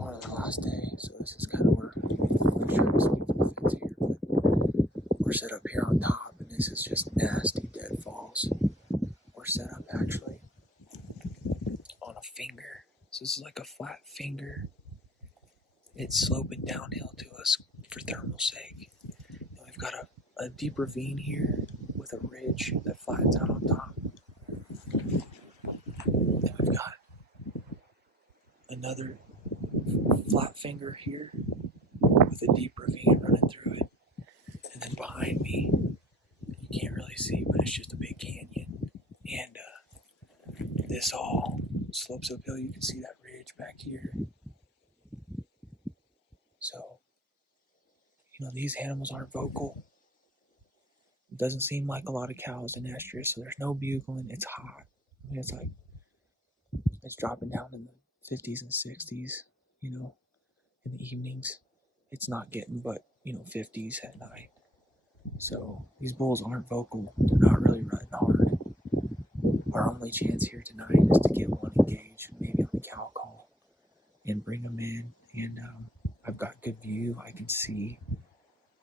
tomorrow, the last day, so this is kind of where I'm trying to speak to the fence here, but we're set up here on top, and this is just nasty deadfalls. We're set up actually on a finger, so this is like a flat finger. It's sloping downhill to us for thermal sake. And we've got a deep ravine here with a ridge that flattens out on top. And we've got another flat finger here with a deep ravine running through it. And then behind me, you can't really see, but it's just a big canyon. And this all slopes uphill. You can see that ridge back here. So, these animals aren't vocal. It doesn't seem like a lot of cows in estrus, so there's no bugling. It's hot. I mean, it's dropping down in the 50s and 60s, in the evenings. It's not getting but, 50s at night. So these bulls aren't vocal. They're not really running hard. Our only chance here tonight is to get one engaged, maybe on the cow call, and bring them in. And I've got good view. I can see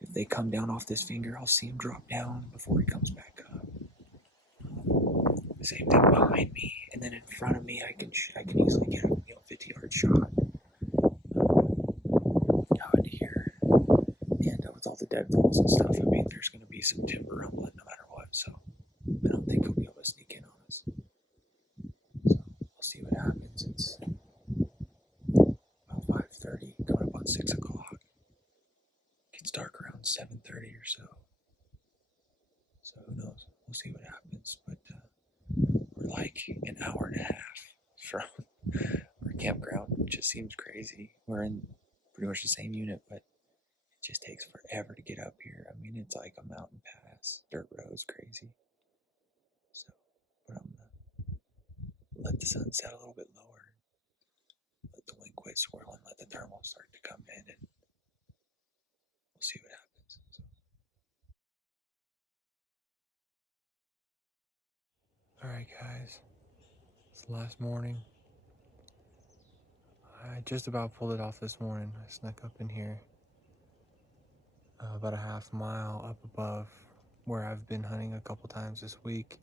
if they come down off this finger, I'll see him drop down before he comes back up. Same thing behind me, and then in front of me, I can easily get a 50-yard shot out into here. And with all the deadfalls and stuff, I mean, there's going to be some timber rumbling no matter what. So I don't think he'll be able to sneak in on us. So we'll see what happens. It's about 5:30, coming up on 6 o'clock. It gets dark around 7:30 or so. So who knows? We'll see what happens. But we're like an hour and a half from our campground, which just seems crazy. We're in pretty much the same unit, but it just takes forever to get up here. I mean, it's like a mountain pass, dirt roads, crazy. So, but I'm gonna let the sun set a little bit lower, let the wind quit swirling, let the thermal start to come in, and we'll see what happens. So. Alright guys, it's the last morning. I just about pulled it off this morning. I snuck up in here about a half mile up above where I've been hunting a couple times this week.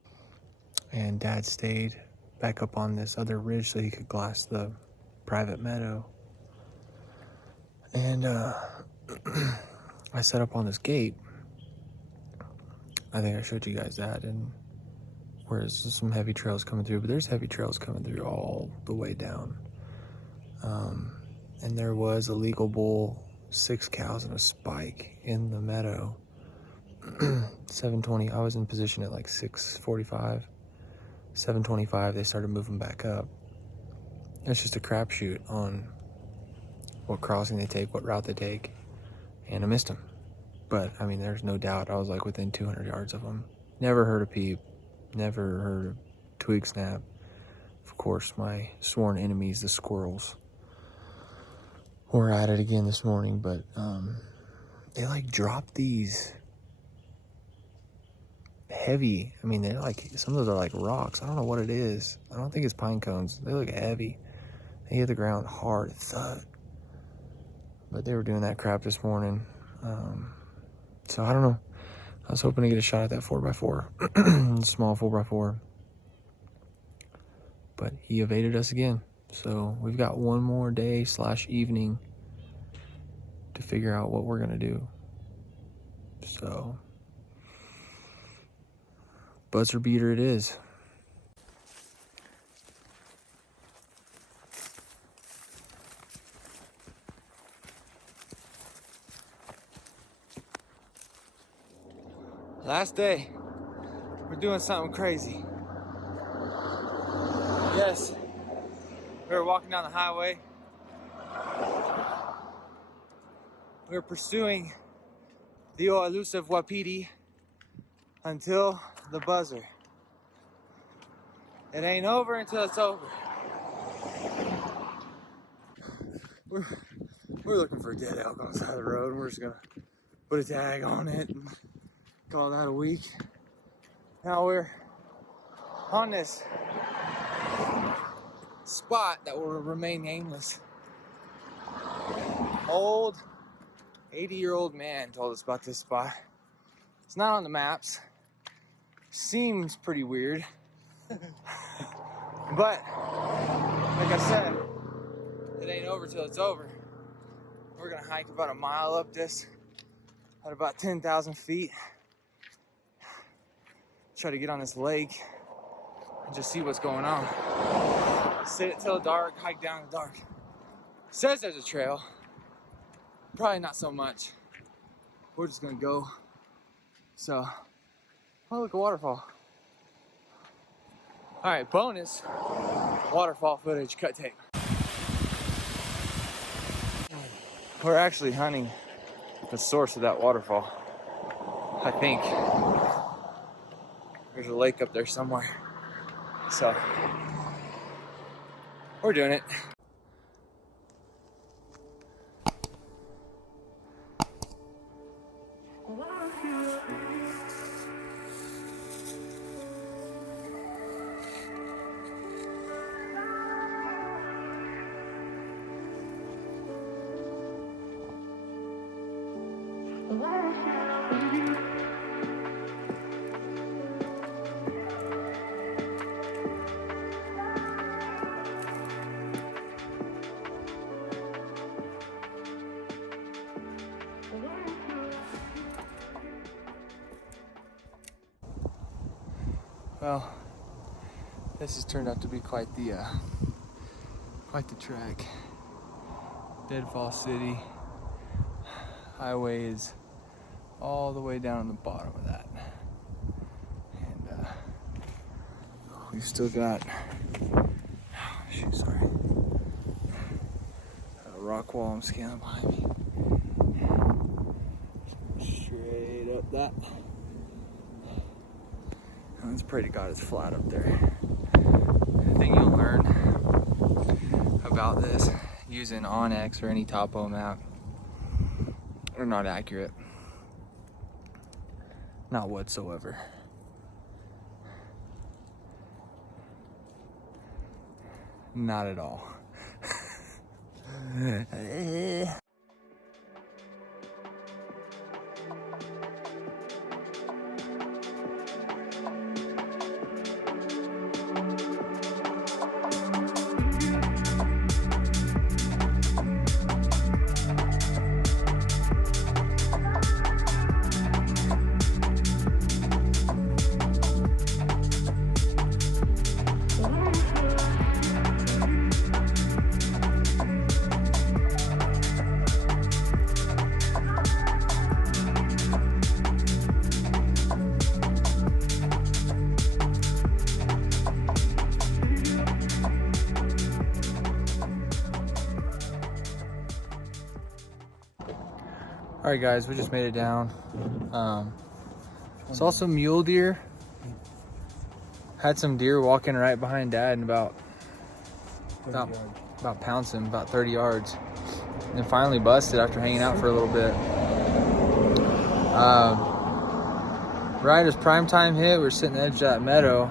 And Dad stayed back up on this other ridge so he could glass the private meadow. And I set up on this gate. I think I showed you guys that, and whereas some heavy trails coming through, but there's heavy trails coming through all the way down. And there was a legal bull, 6 cows and a spike in the meadow. 7:20, I was in position at like 6:45. 7:25, they started moving back up. It's just a crapshoot on what crossing they take, what route they take, and I missed them. But I mean, there's no doubt I was like within 200 yards of them. Never heard a peep, never heard a twig snap. Of course, my sworn enemies, the squirrels, were at it again this morning, but they like dropped these heavy, I mean, they're like, some of those are like rocks. I don't know what it is. I don't think it's pine cones. They look heavy. They hit the ground hard, thud. But they were doing that crap this morning. So I don't know. I was hoping to get a shot at that 4x4, small 4x4. But he evaded us again. So we've got one more day / evening to figure out what we're gonna do. So buzzer beater it is. Last day. We're doing something crazy. Yes, we were walking down the highway. We were pursuing the elusive wapiti until the buzzer. It ain't over until it's over. We're looking for a dead elk on the side of the road. We're just gonna put a tag on it and call that a week. Now we're on this spot that will remain nameless. old 80-year-old man told us about this spot. It's not on the maps. Seems pretty weird. But, like I said, it ain't over till it's over. We're gonna hike about a mile up this at about 10,000 feet. Try to get on this lake and just see what's going on. Sit it till dark, hike down in the dark. Says there's a trail. Probably not so much. We're just gonna go. So, oh look, a waterfall. All right, bonus waterfall footage, cut tape. We're actually hunting the source of that waterfall. I think there's a lake up there somewhere. So, we're doing it. Well, this has turned out to be quite the trek. Deadfall City. Highway is all the way down on the bottom of that. And we've still got, sorry. A rock wall I'm scaling behind me. Straight up that. And let's pray to God it's flat up there. The thing you'll learn about this using Onyx or any topo map are not accurate. Not whatsoever. Not at all. All right, guys, we just made it down. Saw some mule deer. Had some deer walking right behind Dad and about pounced him about 30 yards. And then finally busted after hanging out for a little bit. Right as prime time hit, we were sitting at the edge of that meadow,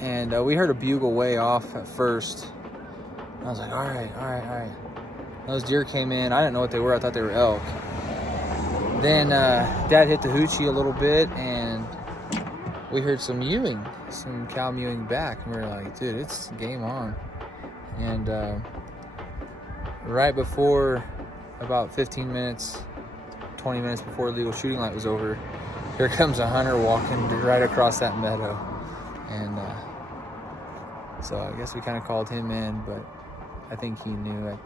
and we heard a bugle way off at first. I was like, all right. Those deer came in. I didn't know what they were. I thought they were elk. Then Dad hit the hoochie a little bit, and we heard some mewing, some cow mewing back. And we were like, dude, it's game on. And right before, about 15 minutes, 20 minutes before the legal shooting light was over, here comes a hunter walking right across that meadow. And so I guess we kind of called him in, but I think he knew.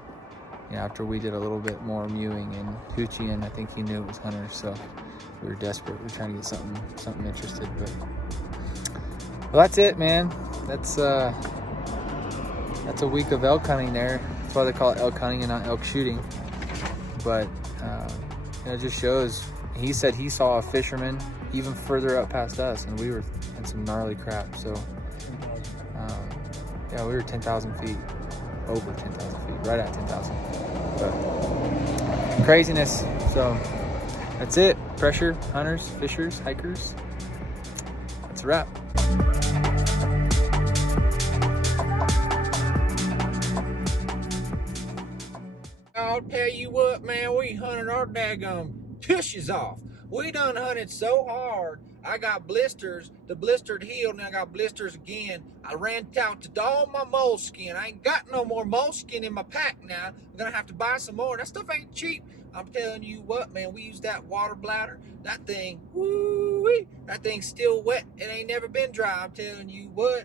After we did a little bit more mewing and hoochieing, I think he knew it was hunters, so we were desperate. We were trying to get something interested. But well, that's it, man. That's a week of elk hunting there. That's why they call it elk hunting and not elk shooting. But it just shows. He said he saw a fisherman even further up past us, and we were in some gnarly crap. So yeah, we were 10,000 feet. Over 10,000 feet, right at 10,000. But craziness. So that's it. Pressure, hunters, fishers, hikers. That's a wrap. I'll tell you what, man, we hunted our daggum tushes off. We done hunted so hard. I got blisters. The blistered healed, and I got blisters again. I ran out to all my moleskin. I ain't got no more moleskin in my pack now. I'm gonna have to buy some more. That stuff ain't cheap. I'm telling you what, man, we used that water bladder. That thing, woo-wee, that thing's still wet. It ain't never been dry. I'm telling you what.